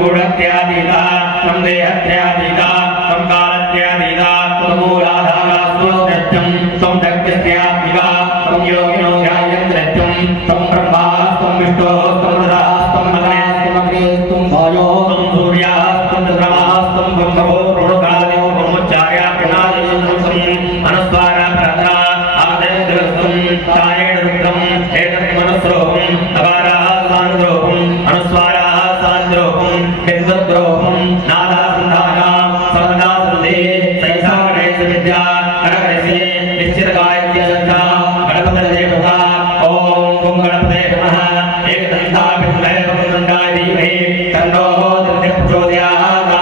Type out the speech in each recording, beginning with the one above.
गुणत्यादीता त्वं देहत्यादीता त्वं कालत्यादीता त्वं मूलाधारा स्वसत्यं त्वं शक्तिस्त्यादीता त्वं योगिनो ध्यायन्त्रं त्वं ब्रह्मा त्वं विष्णु त्वं रुद्रः त्वं अग्निः त्वं वायो त्वं सूर्यः त्वं चन्द्रमः त्वं ब्रह्मो ऋणकादियो ब्रह्मचार्य प्रणादियो अनुस्वारा प्रार्थना आदेन्द्रस्तं चारेण रुद्रम् एतत् मनस्रोहम् अकाराः सान्द्रोहम् अनुस्वाराः सान्द्रोहम् बिन्दुद्रोहम् नादासन्धानां सर्वदासन्धे सैषा गणेशविद्या गणगणेशे निश्चितकायत्यशब्दा गणपतिदेवता ॐ गं गणपते नमः एकदन्ताय विद्महे वक्रतुण्डाय धीमहि तन्नो दुर्गः प्रचोदयात्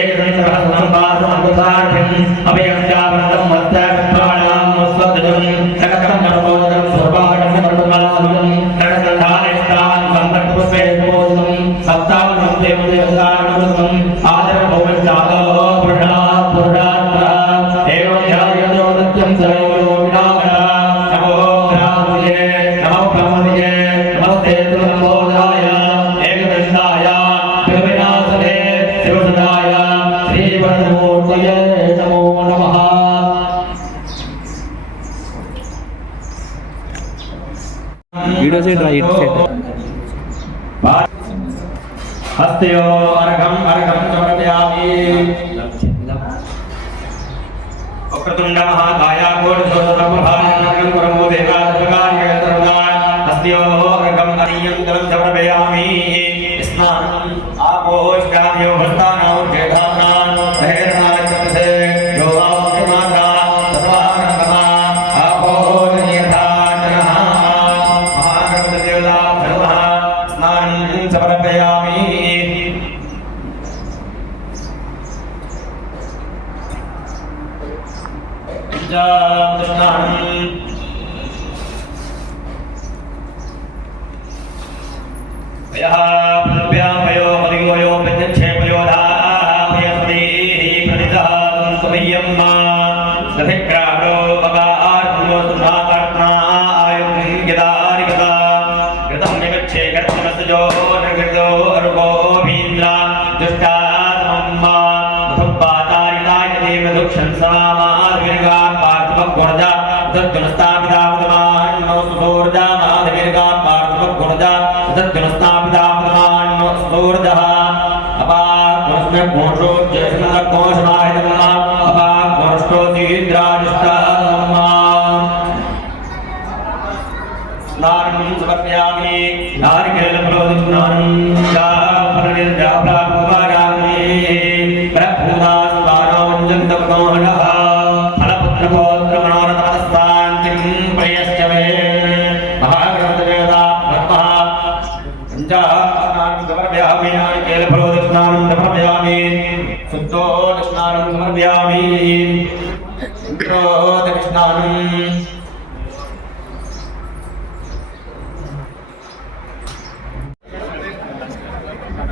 एकदन्तसहस्रसम्पादमृतार्थिम् अभयं चावन्तं मत्तप्राणां स्वस्वदनं सकलं नमोदनं सर्वाणं सर्वमलामलं करणसन्धानेष्टान् सम्पत्पुष्पे नमोदनं सप्तावनं देवदेवतानमोदनं आदरभौमश्चादो पुरुषात् एवं ध्यायतो नित्यं सर्वयो विनाशः नमो ब्रह्मणे नमो ब्रह्मणे नमस्ते नमोदाय एकदन्ताय विघ्नविनाशने शिवसदाय श्रीवरदमूर्तये नमो नमः। वीडियो से राइट सेट हस्तयो अर्घं समर्पयामि वक्रतुण्ड महाकाय कोटिसूर्यप्रभां कुरु देवाधिकार्य सर्वदा हस्तयो अर्घं अनियन्त्रं समर्पयामि स्नानम् आपोष्टायो हस्तानां जेधानां धैर्यनाचसे योगावमात्रा तस्मान्नमः आपोष्यथाचनः महागणपतिदेवता भगवः स्नानं समर्पयामि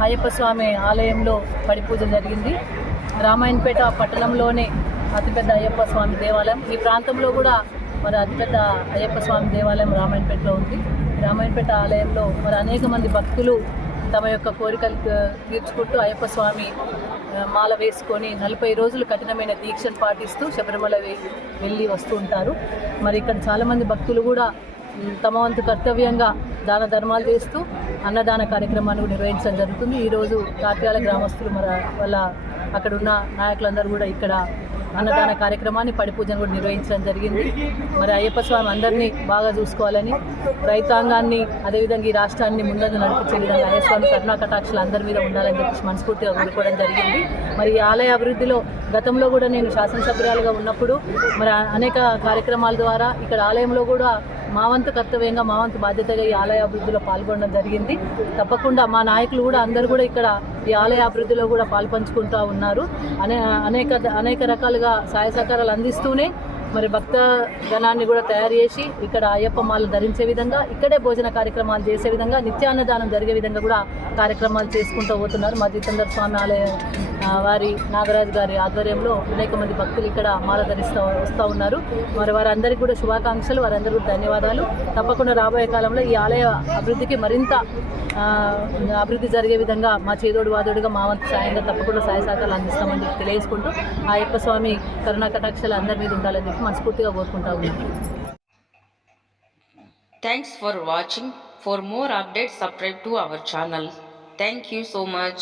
అయ్యప్ప స్వామి ఆలయంలో పడి పూజ జరిగింది. రామాయణపేట పట్టణంలోనే అతిపెద్ద అయ్యప్ప స్వామి దేవాలయం. ఈ ప్రాంతంలో కూడా మరి అతిపెద్ద అయ్యప్ప స్వామి దేవాలయం రామాయణపేటలో ఉంది. రామాయణపేట ఆలయంలో మరి అనేక మంది భక్తులు తమ యొక్క కోరికలు తీర్చుకుంటూ అయ్యప్ప స్వామి మాల వేసుకొని 40 రోజులు కఠినమైన దీక్షను పాటిస్తూ శబరిమల వెళ్ళి వస్తూ ఉంటారు. మరి ఇక్కడ చాలామంది భక్తులు కూడా తమ వంతు కర్తవ్యంగా దాన ధర్మాలు చేస్తూ అన్నదాన కార్యక్రమాన్ని నిర్వహించడం జరుగుతుంది. ఈరోజు కాట్యాల గ్రామస్తులు మరి వాళ్ళ అక్కడ ఉన్న నాయకులందరూ కూడా ఇక్కడ అన్నదాన కార్యక్రమాన్ని పడి పూజను కూడా నిర్వహించడం జరిగింది. మరి అయ్యప్ప స్వామి అందరినీ బాగా చూసుకోవాలని, రైతాంగాన్ని అదేవిధంగా ఈ రాష్ట్రాన్ని ముందంజు నడిపించే విధంగా అయ్యప్ప స్వామి కరుణా కటాక్షలు అందరి మీద ఉండాలని చెప్పి మనస్ఫూర్తిగా కోరుకోవడం జరిగింది. మరి ఈ ఆలయ అభివృద్ధిలో గతంలో కూడా నేను శాసనసభ్యురాలుగా ఉన్నప్పుడు మరి అనేక కార్యక్రమాల ద్వారా ఇక్కడ ఆలయంలో కూడా మా వంతు కర్తవ్యంగా మా వంతు బాధ్యతగా ఈ ఆలయ అభివృద్ధిలో పాల్గొనడం జరిగింది. తప్పకుండా మా నాయకులు కూడా అందరూ కూడా ఇక్కడ ఈ ఆలయ అభివృద్ధిలో కూడా పాల్పంచుకుంటూ ఉన్నారు. అనేక రకాలుగా సహాయ సహకారాలు అందిస్తూనే మరి భక్త గణాన్ని కూడా తయారు చేసి ఇక్కడ అయ్యప్ప మాల ధరించే విధంగా, ఇక్కడే భోజన కార్యక్రమాలు చేసే విధంగా, నిత్యాన్నదానం జరిగే విధంగా కూడా కార్యక్రమాలు చేసుకుంటూ పోతున్నారు. మా జితేందర్ స్వామి ఆలయ వారి నాగరాజు గారి ఆధ్వర్యంలో అనేక మంది భక్తులు ఇక్కడ మాల వస్తూ ఉన్నారు. మరి వారందరికీ కూడా శుభాకాంక్షలు, వారందరికీ ధన్యవాదాలు. తప్పకుండా రాబోయే కాలంలో ఈ ఆలయ అభివృద్ధికి మరింత అభివృద్ధి జరిగే విధంగా మా చేదోడు వాదోడుగా మా వంతు సాయంగా తప్పకుండా సహాయ సహకారాలు అందిస్తామని చెప్పి తెలియజేసుకుంటూ ఆ అయ్యప్ప స్వామి కరుణా కటాక్షాలు అందరి మీద ఉండాలని చెప్పి మనస్ఫూర్తిగా కోరుకుంటా ఉన్నాను. Thanks for watching. For more updates, subscribe to our channel. Thank you so much.